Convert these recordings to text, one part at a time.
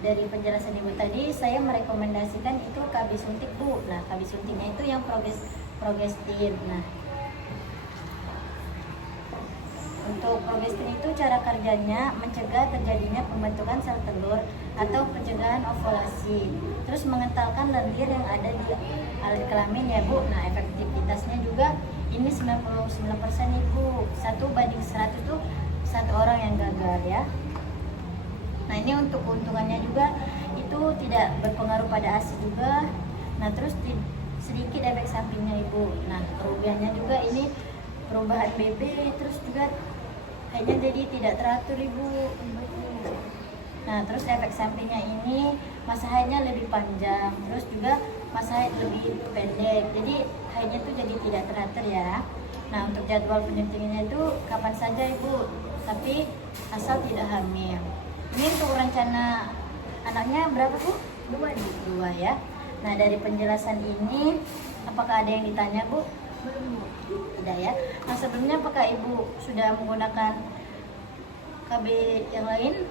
dari penjelasan Ibu tadi, saya merekomendasikan itu KB suntik, Bu. Nah, KB suntiknya itu yang progestin. Nah, untuk progestin itu cara kerjanya mencegah terjadinya pembentukan sel telur atau pencegahan ovulasi. Terus mengentalkan lendir yang ada di alat kelamin ya, Bu. Nah, efektivitasnya juga ini 99% Ibu. 1:100 itu satu orang yang gagal ya. Nah, ini untuk keuntungannya juga itu tidak berpengaruh pada ASI juga. Nah, terus sedikit efek sampingnya Ibu. Nah, kerugiannya juga ini perubahan BB, terus juga kayaknya jadi tidak teratur Ibu. Nah, terus efek sampingnya ini masa haidnya lebih panjang, terus juga masa haid lebih pendek. Jadi haidnya tuh jadi tidak teratur ya. Nah, untuk jadwal penyuntikannya itu kapan saja Ibu, tapi asal tidak hamil. Ini untuk rencana anaknya berapa Bu? Dua ya. Nah, dari penjelasan ini apakah ada yang ditanya Bu? Belum Bu. Tidak ya. Nah, sebelumnya apakah Ibu sudah menggunakan KB yang lain?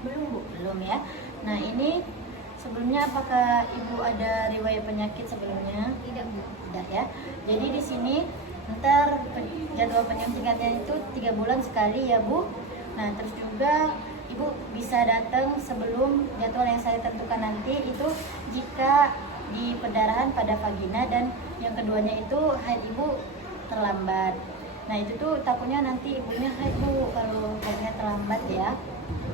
Belum Bu. Belum ya. Nah, ini sebelumnya apakah Ibu ada riwayat penyakit sebelumnya? Tidak Bu. Tidak ya. Jadi di sini ntar jadwal penyuntikannya itu 3 bulan sekali ya Bu. Nah, terus juga Ibu bisa datang sebelum jadwal yang saya tentukan nanti itu jika di perdarahan pada vagina dan yang keduanya itu haid Ibu terlambat. Nah, itu tuh takutnya nanti ibunya haid Bu kalau haidnya terlambat ya.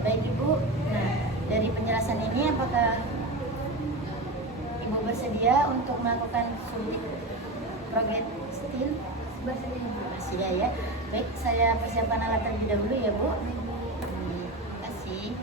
Baik Ibu. Nah, dari penjelasan ini apakah Ibu bersedia untuk melakukan suntik progestin? Bersedia ya. Baik, saya persiapkan alat terlebih dahulu ya Bu. Terima kasih.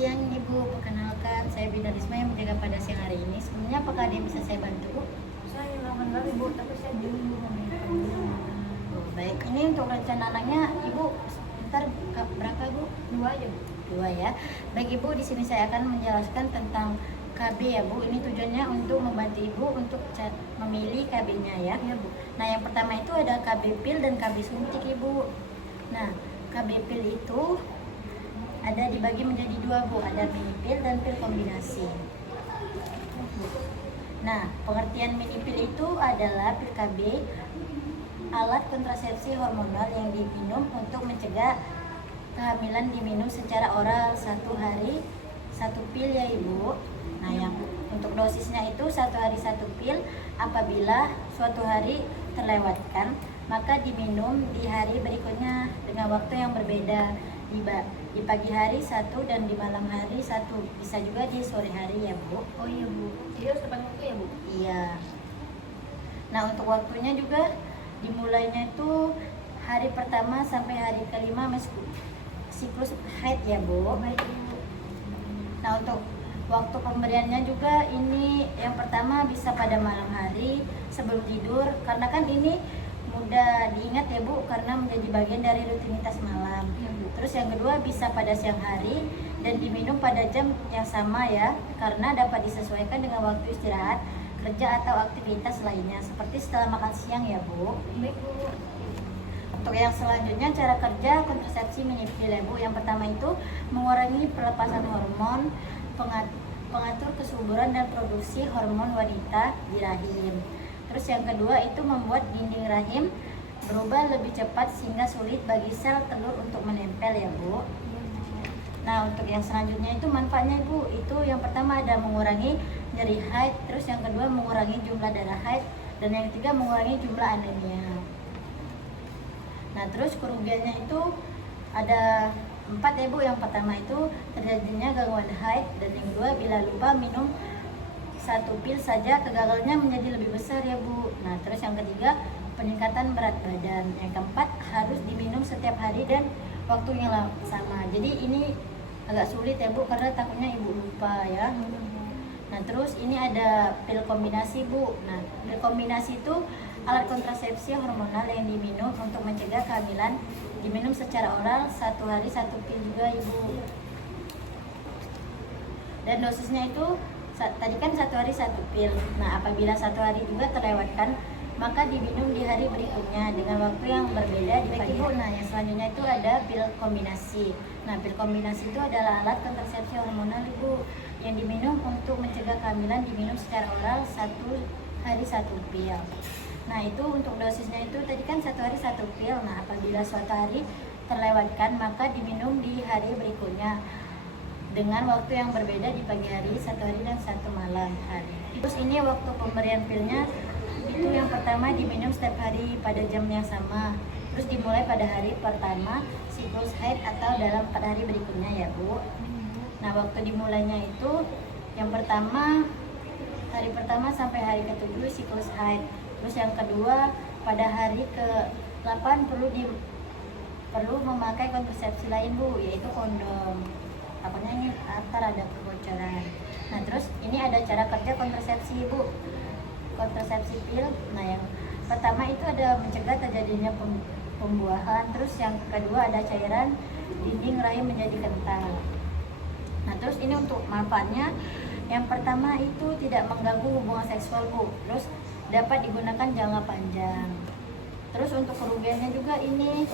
siang Ibu, perkenalkan saya Bina Risma yang menjaga pada siang hari ini. Sebenarnya apakah ada yang bisa saya bantu Bu? Saya nggak Ibu, tapi saya bingung Oh, baik, ini untuk rencana anaknya Ibu ntar berapa Bu? 2 aja Bu. 2 ya. Baik Ibu, di sini saya akan menjelaskan tentang KB ya Bu. Ini tujuannya untuk membantu Ibu untuk memilih KB-nya ya. Iya Bu. Nah, yang pertama itu ada KB pil dan KB suntik Ibu. Nah, KB pil itu ada dibagi menjadi 2 Bu, ada mini pil dan pil kombinasi. Nah, pengertian mini pil itu adalah pil KB, alat kontrasepsi hormonal yang diminum untuk mencegah kehamilan, diminum secara oral 1 hari 1 pil ya Ibu. Nah, yang untuk dosisnya itu 1 hari 1 pil. Apabila suatu hari terlewatkan, maka diminum di hari berikutnya dengan waktu yang berbeda. Di pagi hari 1 dan di malam hari 1. Bisa juga di sore hari ya Bu. Oh iya Bu. Jadi harus tepat waktu ya Bu? Iya. Nah, untuk waktunya juga dimulainya itu hari pertama sampai hari kelima siklus haid ya Bu. Baik Bu. Nah, untuk waktu pemberiannya juga ini yang pertama bisa pada malam hari sebelum tidur, karena kan ini mudah diingat ya Bu, karena menjadi bagian dari rutinitas malam. Iya Bu. Terus yang kedua bisa pada siang hari dan diminum pada jam yang sama ya, karena dapat disesuaikan dengan waktu istirahat, kerja atau aktivitas lainnya seperti setelah makan siang ya Bu. Baik Bu. Untuk yang selanjutnya cara kerja kontrasepsi mini pil ya Bu. Yang pertama itu mengurangi pelepasan hormon, pengatur kesuburan dan produksi hormon wanita di rahim. Terus yang kedua itu membuat dinding rahim berubah lebih cepat sehingga sulit bagi sel telur untuk menempel ya Bu. Nah, untuk yang selanjutnya itu manfaatnya Bu, itu yang pertama ada mengurangi nyeri haid, terus yang kedua mengurangi jumlah darah haid, dan yang ketiga mengurangi jumlah anemia. Nah, terus kerugiannya itu ada 4 ya Bu. Yang pertama itu terjadinya gangguan haid, dan yang kedua bila lupa minum 1 pil saja kegagalannya menjadi lebih besar ya Bu. Nah, terus yang ketiga peningkatan berat badan. Yang keempat harus diminum setiap hari dan waktunya sama. Jadi ini agak sulit ya Bu, karena takutnya Ibu lupa ya. Nah, terus ini ada pil kombinasi Bu. Nah, pil kombinasi itu alat kontrasepsi hormonal yang diminum untuk mencegah kehamilan, diminum secara oral 1 hari 1 pil juga Ibu. Dan dosisnya itu tadi kan 1 hari 1 pil. Nah, apabila 1 hari juga terlewatkan, maka diminum di hari berikutnya dengan waktu yang berbeda di pagi hari. Nah, yang selanjutnya itu ada pil kombinasi. Nah, pil kombinasi itu adalah alat kontrasepsi hormonal Ibu yang diminum untuk mencegah kehamilan, diminum secara oral 1 hari 1 pil. Nah, itu untuk dosisnya itu tadi kan 1 hari 1 pil. Nah, apabila suatu hari terlewatkan, maka diminum di hari berikutnya dengan waktu yang berbeda di pagi hari 1 hari dan 1 malam hari. Terus ini waktu pemberian pilnya itu yang pertama diminum setiap hari pada jam yang sama. Terus dimulai pada hari pertama siklus haid atau dalam 4 hari berikutnya ya Bu. Nah, waktu dimulainya itu yang pertama hari pertama sampai hari ke-7 siklus haid. Terus yang kedua pada hari ke-8 perlu memakai kontrasepsi lain Bu, yaitu kondom. Takutnya ini akan ada kebocoran. Nah, terus ini ada cara kerja kontrasepsi Bu, kontrasepsi pil. Nah, yang pertama itu ada mencegah terjadinya pembuahan. Terus yang kedua ada cairan dinding rahim menjadi kental. Nah, terus ini untuk manfaatnya yang pertama itu tidak mengganggu hubungan seksual Bu, terus dapat digunakan jangka panjang. Terus untuk kerugiannya juga ini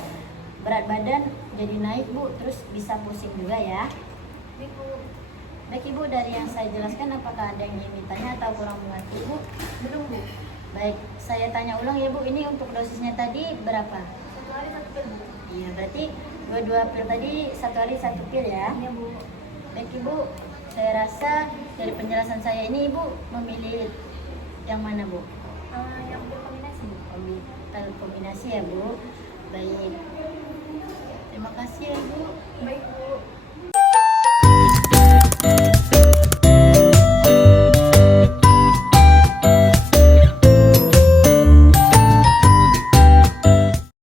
berat badan jadi naik Bu, terus bisa pusing juga ya. Baik Ibu, dari yang saya jelaskan apakah ada yang ingin ditanya atau kurang mengerti Bu? Belum Bu. Baik, saya tanya ulang ya Bu, ini untuk dosisnya tadi berapa? 1 hari 1 pil Bu. Iya, berarti dua pil tadi 1 hari 1 pil ya. Iya Bu. Baik Ibu, saya rasa dari penjelasan saya ini Ibu memilih yang mana Bu? Yang pil kombinasi Bu. Pil kombinasi ya Bu. Baik, terima kasih ya Bu. Baik Bu.